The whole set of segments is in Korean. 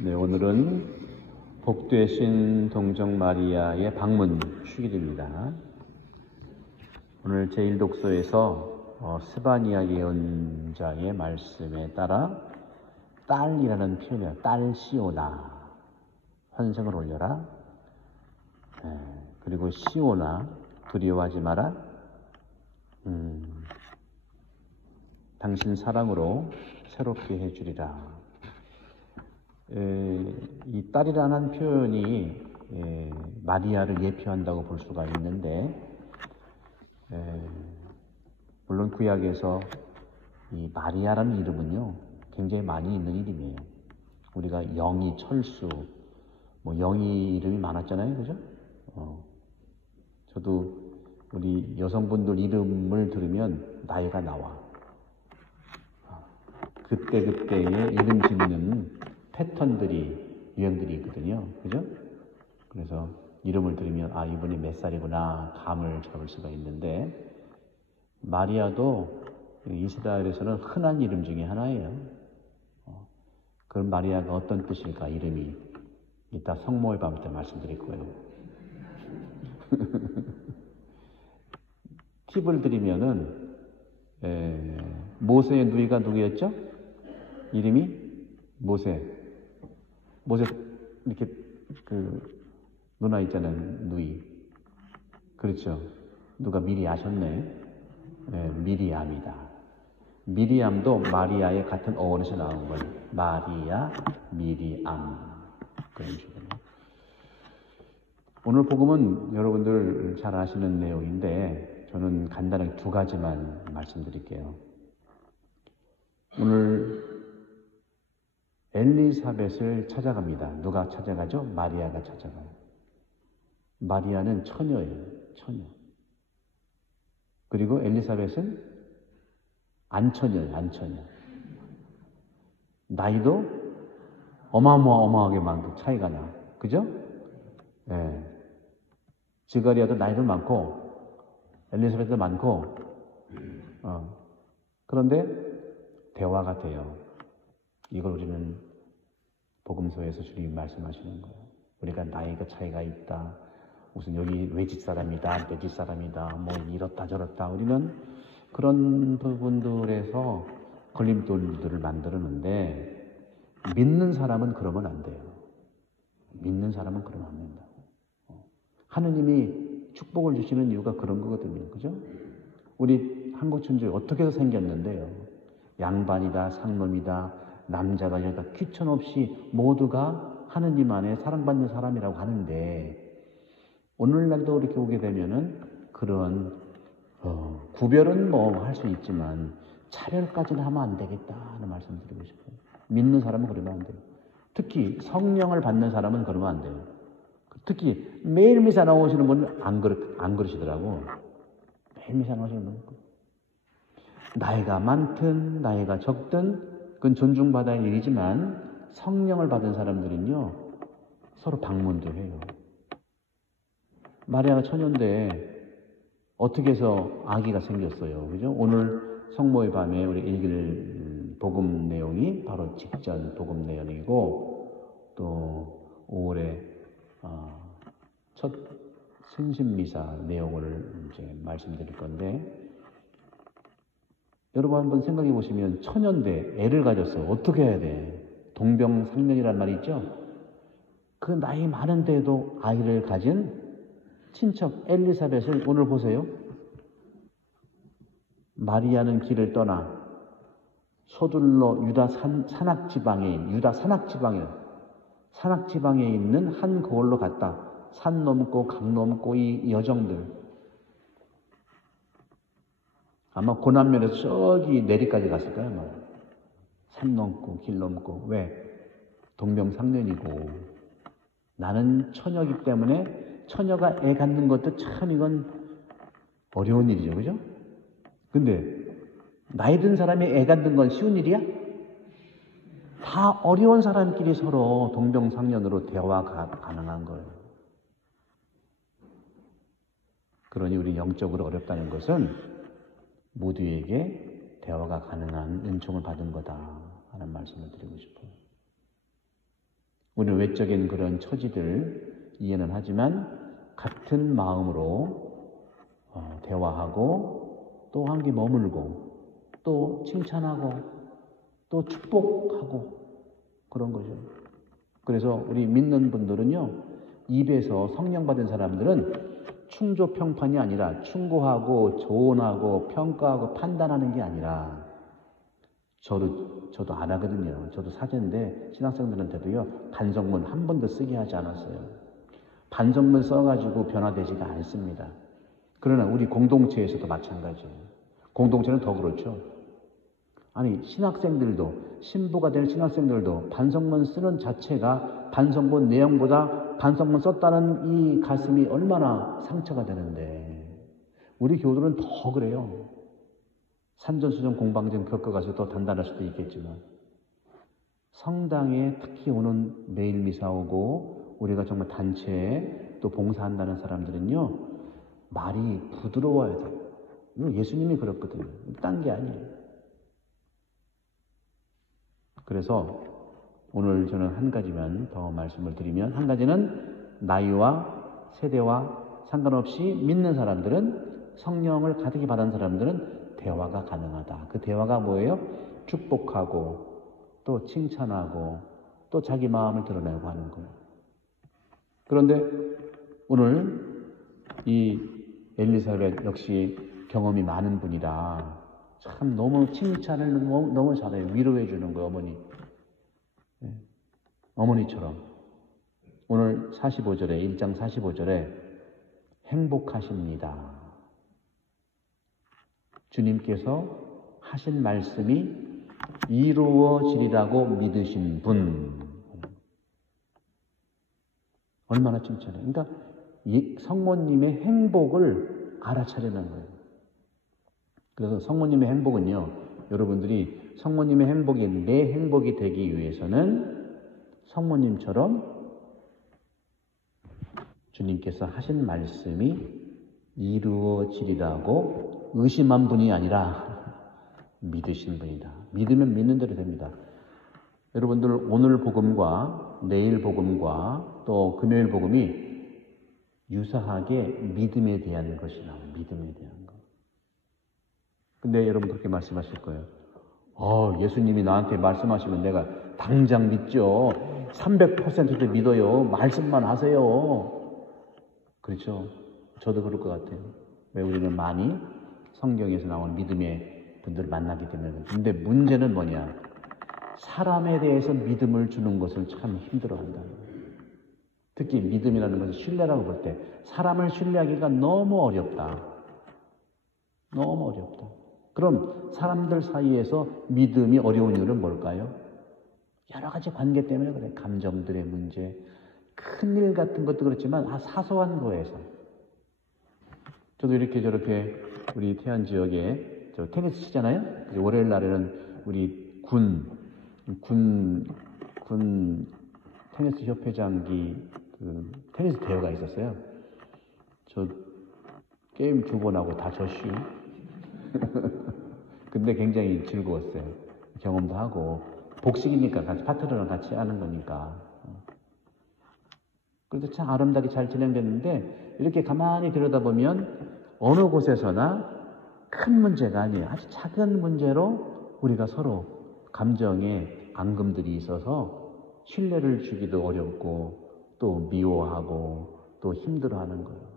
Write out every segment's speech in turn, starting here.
네, 오늘은 복되신 동정 마리아의 방문 축일입니다. 오늘 제1독서에서 스바니아 예언자의 말씀에 따라 딸이라는 표현이에요. 딸 시오나, 환성을 올려라. 그리고 시오나, 두려워하지 마라. 당신 사랑으로 새롭게 해주리라. 이 딸이라는 표현이 마리아를 예표한다고 볼 수가 있는데, 물론 구약에서 이 마리아라는 이름은요 굉장히 많이 있는 이름이에요. 우리가 영희, 철수, 영희 이름이 많았잖아요, 그죠? 저도 우리 여성분들 이름을 들으면 나이가 나와. 그때의 이름 짓는 패턴들이, 유형들이 있거든요. 그죠? 그래서 이름을 들으면, 이분이 몇 살이구나, 감을 잡을 수가 있는데, 마리아도 이스라엘에서는 흔한 이름 중에 하나예요. 그럼 마리아가 어떤 뜻일까, 이름이? 이따 성모의 밤 때 말씀드릴 거예요. 팁을 드리면은, 모세의 누이가 누구였죠? 이름이 모세, 이렇게 누나 있잖아요, 누이. 그렇죠. 누가 미리 아셨네. 미리암이다. 미리암도 마리아의 같은 어원에서 나온 거예요. 마리아, 미리암. 그런 식으로. 오늘 복음은 여러분들 잘 아시는 내용인데, 저는 간단하게 두 가지만 말씀드릴게요. 오늘 엘리사벳을 찾아갑니다. 누가 찾아가죠? 마리아가 찾아가요. 마리아는 처녀예요. 처녀. 그리고 엘리사벳은 안처녀예요. 안처녀. 나이도 어마어마하게 많고 차이가 나. 그죠? 지가리아도 나이도 많고 엘리사벳도 많고 그런데 대화가 돼요. 이걸 우리는 복음서에서 주님이 말씀하시는 거예요. 우리가 나이가 차이가 있다. 무슨 여기 외집 사람이다, 내 집 사람이다, 이렇다 저렇다. 우리는 그런 부분들에서 걸림돌들을 만드는데, 믿는 사람은 그러면 안 돼요. 믿는 사람은 그러면 안 된다. 하느님이 축복을 주시는 이유가 그런 거거든요. 그죠? 우리 한국 천주교 어떻게 해서 생겼는데요. 양반이다, 상놈이다, 남자가 여자 귀천 없이 모두가 하느님 안에 사랑받는 사람이라고 하는데, 오늘날도 이렇게 오게 되면은 그런 구별은 할 수 있지만 차별까지는 하면 안 되겠다 하는 말씀 드리고 싶어요. 믿는 사람은 그러면 안 돼요. 특히 성령을 받는 사람은 그러면 안 돼요. 특히 매일 미사 나오시는 분은 안 그러시더라고. 매일 미사 나오시는 분은. 나이가 많든 나이가 적든 그건 존중받아야 일이지만, 성령을 받은 사람들은요 서로 방문도 해요. 마리아가 처녀인데 어떻게 해서 아기가 생겼어요? 그죠? 오늘 성모의 밤에 우리 읽을 복음 내용이 바로 직전 복음 내용이고, 또 5월에 첫 승신미사 내용을 이제 말씀드릴 건데, 여러분 한번 생각해 보시면, 처녀인데 애를 가졌어. 어떻게 해야 돼? 동병상련이란 말이 있죠? 그 나이 많은데도 아이를 가진 친척 엘리사벳을 오늘 보세요. 마리아는 길을 떠나 서둘러 유다 산악지방에 있는 한 거울로 갔다. 산 넘고 강 넘고 이 여정들, 아마 고난면에서 저기 내리까지 갔을 거예요. 아마. 산 넘고 길 넘고. 왜? 동병상련이고, 나는 처녀이기 때문에, 처녀가 애 갖는 것도 참 이건 어려운 일이죠. 그죠? 근데 나이 든 사람이 애 갖는 건 쉬운 일이야? 다 어려운 사람끼리 서로 동병상련으로 대화가 가능한 거예요. 그러니 우리 영적으로 어렵다는 것은 모두에게 대화가 가능한 은총을 받은 거다 하는 말씀을 드리고 싶어요. 우리는 외적인 그런 처지들 이해는 하지만 같은 마음으로 대화하고 또 함께 머물고 또 칭찬하고 또 축복하고 그런 거죠. 그래서 우리 믿는 분들은요, 입에서 성령 받은 사람들은 충조평판이 아니라 충고하고 조언하고 평가하고 판단하는 게 아니라 저도 안 하거든요. 저도 사제인데 신학생들한테도요, 반성문 한 번도 쓰게 하지 않았어요. 반성문 써가지고 변화되지가 않습니다. 그러나 우리 공동체에서도 마찬가지예요. 공동체는 더 그렇죠. 아니, 신학생들도, 신부가 된 신학생들도 반성문 쓰는 자체가 반성문 내용보다 반성문 썼다는 이 가슴이 얼마나 상처가 되는데, 우리 교우들은 더 그래요. 산전수전 공방전 겪어가지고 더 단단할 수도 있겠지만, 성당에 특히 오는 매일 미사 오고 우리가 정말 단체에 또 봉사한다는 사람들은요, 말이 부드러워야 돼요. 예수님이 그렇거든요. 딴 게 아니에요. 그래서 오늘 저는 한 가지만 더 말씀을 드리면, 한 가지는 나이와 세대와 상관없이 믿는 사람들은, 성령을 가득히 받은 사람들은 대화가 가능하다. 그 대화가 뭐예요? 축복하고 또 칭찬하고 또 자기 마음을 드러내고 하는 거예요. 그런데 오늘 이 엘리사벳 역시 경험이 많은 분이라 참 너무 칭찬을 너무 잘해요. 위로해 주는 거예요, 어머니. 네. 어머니처럼. 오늘 45절에, 1장 45절에 행복하십니다. 주님께서 하신 말씀이 이루어지리라고 믿으신 분. 얼마나 칭찬해요. 그러니까 성모님의 행복을 알아차리는 거예요. 그래서 성모님의 행복은요, 여러분들이 성모님의 행복이 내 행복이 되기 위해서는 성모님처럼 주님께서 하신 말씀이 이루어지리라고 의심한 분이 아니라 믿으신 분이다. 믿으면 믿는 대로 됩니다. 여러분들 오늘 복음과 내일 복음과 또 금요일 복음이 유사하게 믿음에 대한 것이 나와요. 믿음에 대한 것. 근데 여러분 그렇게 말씀하실 거예요. 예수님이 나한테 말씀하시면 내가 당장 믿죠. 300% 믿어요. 말씀만 하세요. 그렇죠. 저도 그럴 것 같아요. 왜 우리는 많이 성경에서 나온 믿음의 분들을 만나기 때문에. 근데 문제는 뭐냐? 사람에 대해서 믿음을 주는 것을 참 힘들어한다. 특히 믿음이라는 것은 신뢰라고 볼 때 사람을 신뢰하기가 너무 어렵다. 너무 어렵다. 그럼 사람들 사이에서 믿음이 어려운 이유는 뭘까요? 여러 가지 관계 때문에 그래. 감정들의 문제, 큰일 같은 것도 그렇지만 사소한 거에서. 저도 이렇게 저렇게 우리 태안 지역에 테니스 치잖아요. 월요일 날에는 우리 군 테니스 협회장기 테니스 대회가 있었어요. 저 게임 2번 하고 다 졌슈. 근데 굉장히 즐거웠어요. 경험도 하고 복식이니까 같이 파트너랑 같이 하는 거니까. 그래서 참 아름답게 잘 진행됐는데, 이렇게 가만히 들여다보면 어느 곳에서나 큰 문제가 아니에요. 아주 작은 문제로 우리가 서로 감정에 앙금들이 있어서 신뢰를 주기도 어렵고 또 미워하고 또 힘들어하는 거예요.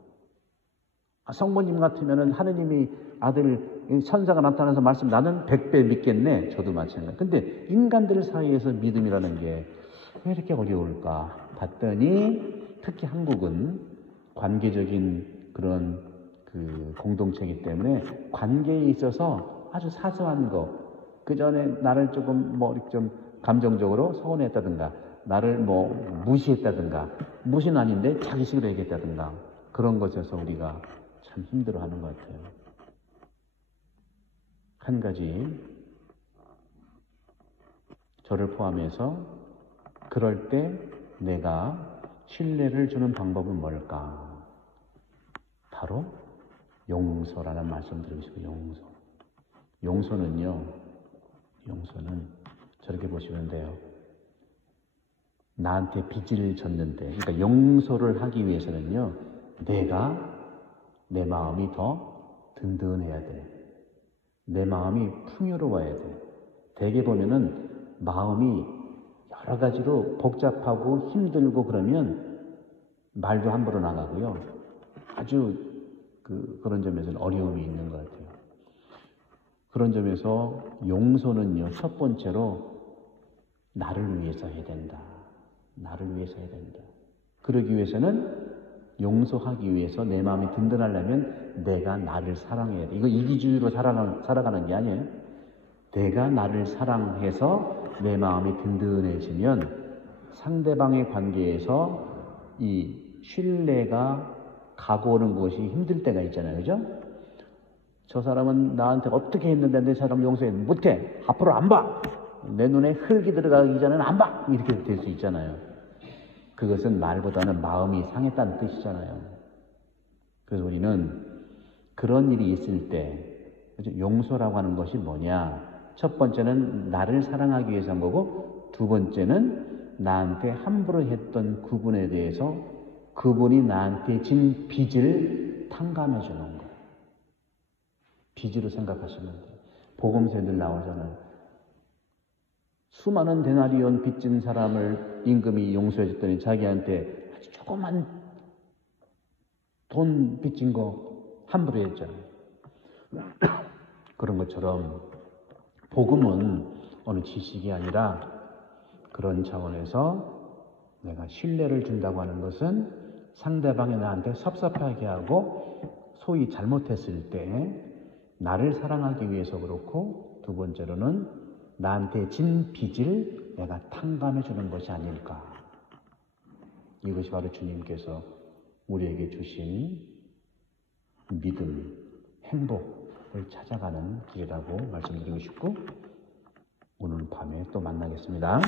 성모님 같으면은 하느님이 아들 천사가 나타나서 말씀, 나는 100배 믿겠네. 저도 마찬가지. 근데 인간들 사이에서 믿음이라는 게 왜 이렇게 어려울까 봤더니, 특히 한국은 관계적인 그런 공동체이기 때문에 관계에 있어서 아주 사소한 거, 그 전에 나를 조금 좀 감정적으로 서운했다든가, 나를 무시했다든가, 무시는 아닌데 자기식으로 얘기했다든가, 그런 것에서 우리가 참 힘들어하는 것 같아요. 한 가지, 저를 포함해서 그럴 때 내가 신뢰를 주는 방법은 뭘까? 바로 용서라는 말씀 드리고 싶어요. 용서는 저렇게 보시면 돼요. 나한테 빚을 졌는데, 그러니까 용서를 하기 위해서는요, 내가 내 마음이 더 든든해야 돼. 내 마음이 풍요로워야 돼. 대개 보면은 마음이 여러 가지로 복잡하고 힘들고 그러면 말도 함부로 나가고요. 아주 그런 점에서는 어려움이 있는 것 같아요. 그런 점에서 용서는요, 첫 번째로 나를 위해서 해야 된다. 나를 위해서 해야 된다. 그러기 위해서는 용서하기 위해서 내 마음이 든든하려면 내가 나를 사랑해야 돼. 이거 이기주의로 살아가는 게 아니에요. 내가 나를 사랑해서 내 마음이 든든해지면 상대방의 관계에서 이 신뢰가 가고 오는 것이 힘들 때가 있잖아요. 그죠? 저 사람은 나한테 어떻게 했는데 내 사람 용서해 못해. 앞으로 안 봐. 내 눈에 흙이 들어가기 전에는 안 봐. 이렇게 될 수 있잖아요. 그것은 말보다는 마음이 상했다는 뜻이잖아요. 그래서 우리는 그런 일이 있을 때 용서라고 하는 것이 뭐냐? 첫 번째는 나를 사랑하기 위해서 한 거고, 두 번째는 나한테 함부로 했던 그분에 대해서 그분이 나한테 진 빚을 탕감해 주는 거예요. 빚으로 생각하시면 돼요. 복음서에 늘 나오잖아요. 수많은 데나리온 빚진 사람을 임금이 용서해 줬더니 자기한테 아주 조그만 돈 빚진 거 함부로 했잖아요. 그런 것처럼 복음은 어느 지식이 아니라 그런 차원에서 내가 신뢰를 준다고 하는 것은 상대방이 나한테 섭섭하게 하고 소위 잘못했을 때 나를 사랑하기 위해서 그렇고, 두 번째로는 나한테 진 빚을 내가 탕감해 주는 것이 아닐까. 이것이 바로 주님께서 우리에게 주신 믿음, 행복을 찾아가는 길이라고 말씀드리고 싶고, 오늘 밤에 또 만나겠습니다.